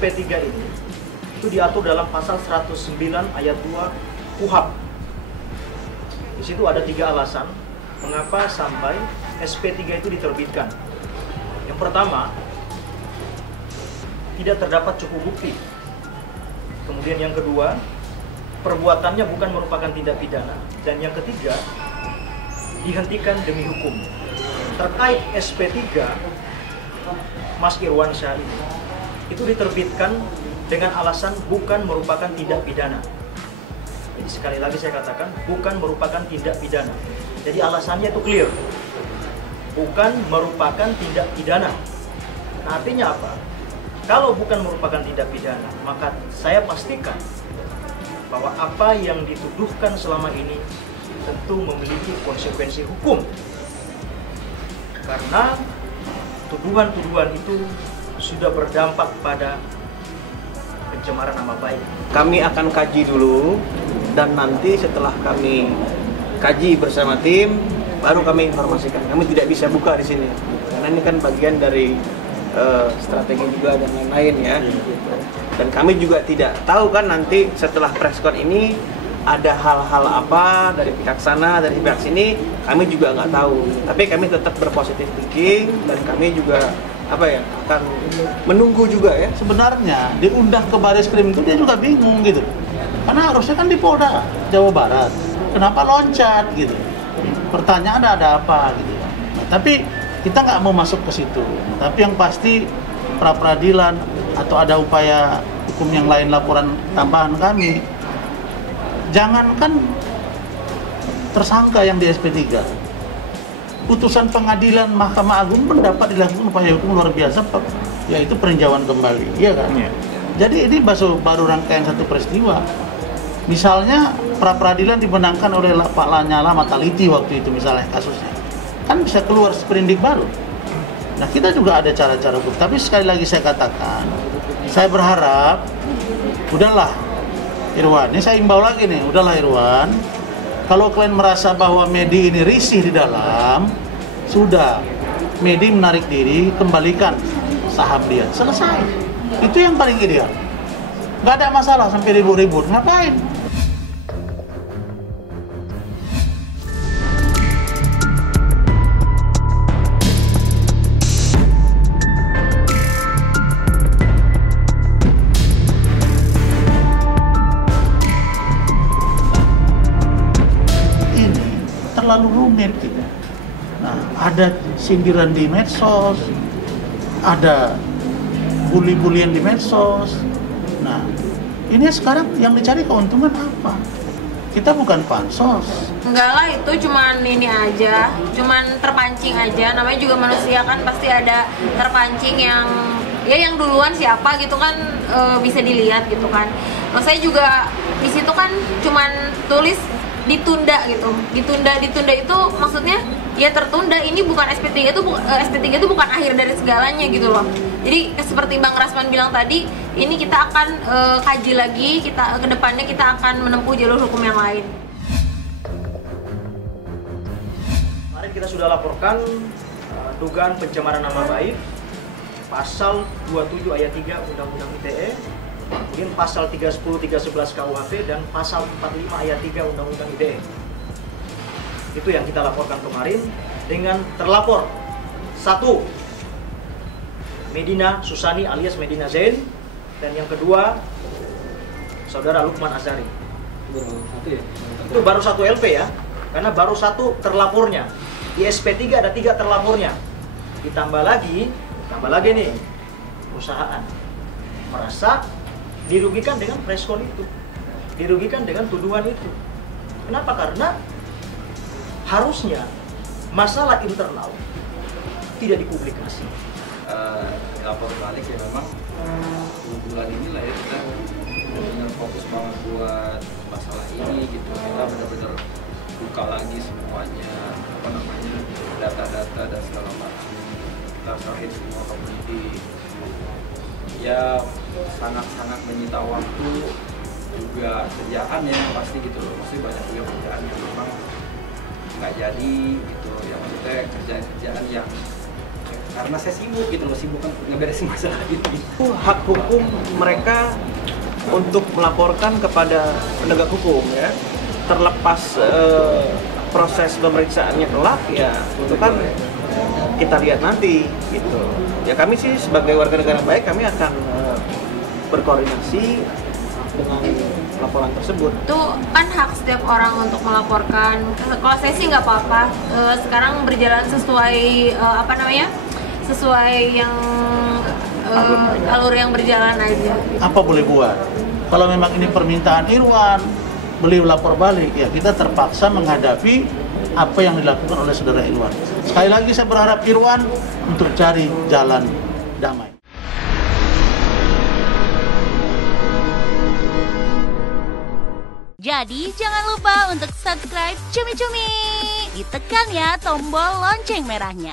SP3 ini itu diatur dalam pasal 109 ayat 2 KUHP. Di situ ada 3 alasan mengapa sampai SP3 itu diterbitkan. Yang pertama, tidak terdapat cukup bukti. Kemudian yang kedua, perbuatannya bukan merupakan tindak pidana. Dan yang ketiga, dihentikan demi hukum. Terkait SP3, Mas Irwansyah ini, itu diterbitkan dengan alasan bukan merupakan tindak pidana. Jadi sekali lagi saya katakan, bukan merupakan tindak pidana. Jadi alasannya itu clear. Bukan merupakan tindak pidana. Nah, artinya apa? Kalau bukan merupakan tindak pidana, maka saya pastikan bahwa apa yang dituduhkan selama ini tentu memiliki konsekuensi hukum. Karena tuduhan-tuduhan itu sudah berdampak pada pencemaran nama baik. Kami akan kaji dulu, dan nanti setelah kami kaji bersama tim, baru kami informasikan. Kami tidak bisa buka di sini, karena ini kan bagian dari strategi juga dan lain-lain ya. Dan kami juga tidak tahu kan nanti setelah preskon ini ada hal-hal apa dari pihak sana, dari pihak sini, kami juga nggak tahu. Tapi kami tetap berpositif thinking, dan kami juga akan menunggu juga ya. Sebenarnya diundang ke Bareskrim itu dia juga bingung gitu, karena harusnya kan di Polda Jawa Barat, kenapa loncat gitu, pertanyaan ada apa gitu. Nah, tapi kita nggak mau masuk ke situ, tapi yang pasti pra peradilan atau ada upaya hukum yang lain, laporan tambahan kami, jangankan tersangka yang di SP3, putusan pengadilan Mahkamah Agung pun dapat dilakukan upaya hukum luar biasa, yaitu peninjauan kembali, iya kan? Ya. Jadi ini baru rangkaian satu peristiwa. Misalnya pra peradilan dimenangkan oleh Pak Lanyala Mataliti waktu itu misalnya kasusnya, kan bisa keluar sprindik baru. Nah, kita juga ada cara-cara hukum. Tapi sekali lagi saya katakan, saya berharap, udahlah Irwan, ini saya imbau lagi nih, udahlah Irwan, kalau kalian merasa bahwa Medi ini risih di dalam, sudah, Medi menarik diri, kembalikan saham dia, selesai. Itu yang paling ideal. Nggak ada masalah sampai ribut-ribut, ngapain? Terlalu rumit gitu. Nah, ada sindiran di medsos, ada bully-bulian di medsos. Nah, ini sekarang yang dicari keuntungan apa? Kita bukan pansos. Enggak lah, itu cuman ini aja, cuman terpancing aja. Namanya juga manusia kan, pasti ada terpancing yang duluan siapa gitu kan, bisa dilihat gitu kan. Nah, saya juga di situ kan cuman tulis ditunda gitu, ditunda itu maksudnya ya tertunda. Ini bukan SP3 itu bukan akhir dari segalanya gitu loh. Jadi seperti Bang Rasman bilang tadi, ini kita akan kaji lagi, kita kedepannya kita akan menempuh jalur hukum yang lain. Kemarin kita sudah laporkan dugaan pencemaran nama baik, pasal 27 ayat 3 Undang-Undang ITE, kemudian pasal 310, 311 KUHP, dan pasal 45 ayat 3 Undang-Undang ITE. Itu yang kita laporkan kemarin dengan terlapor 1, Medina Susani alias Medina Zain, dan yang kedua Saudara Lukman Azhari. Itu baru 1 LP ya, karena baru 1 terlapornya. Di SP3 ada 3 terlapornya. Ditambah lagi nih, perusahaan merasa dirugikan dengan preskon itu, dirugikan dengan tuduhan itu. Kenapa? Karena harusnya masalah internal tidak dipublikasi. Lapor balik ya, memang bulan inilah ya kita benar fokus banget buat masalah ini gitu. Kita benar-benar buka lagi semuanya, data-data dan segala macam. Kita serahin semua ke penyidik. Ya sangat-sangat menyita waktu, juga kerjaan ya pasti gitu loh. Pasti banyak juga kerjaan yang memang nggak jadi gitu. Yang maksudnya kerjaan-kerjaan yang karena saya sibuk gitu loh, sibuk kan ngeberesin masalah ini. Hak hukum mereka untuk melaporkan kepada penegak hukum ya, terlepas proses pemeriksaannya kelak ya, itu kan kita lihat nanti gitu. Ya kami sih sebagai warga negara baik, kami akan berkoordinasi dengan laporan tersebut. Itu kan hak setiap orang untuk melaporkan. Kalau saya sih nggak apa-apa. Sekarang berjalan sesuai sesuai yang alur yang berjalan aja. Apa boleh buat? Kalau memang ini permintaan Irwan, beliau lapor balik, ya kita terpaksa menghadapi apa yang dilakukan oleh saudara Irwan. Sekali lagi saya berharap Irwan untuk cari jalan damai. Jadi jangan lupa untuk subscribe Cumi Cumi. Ditekan ya tombol lonceng merahnya.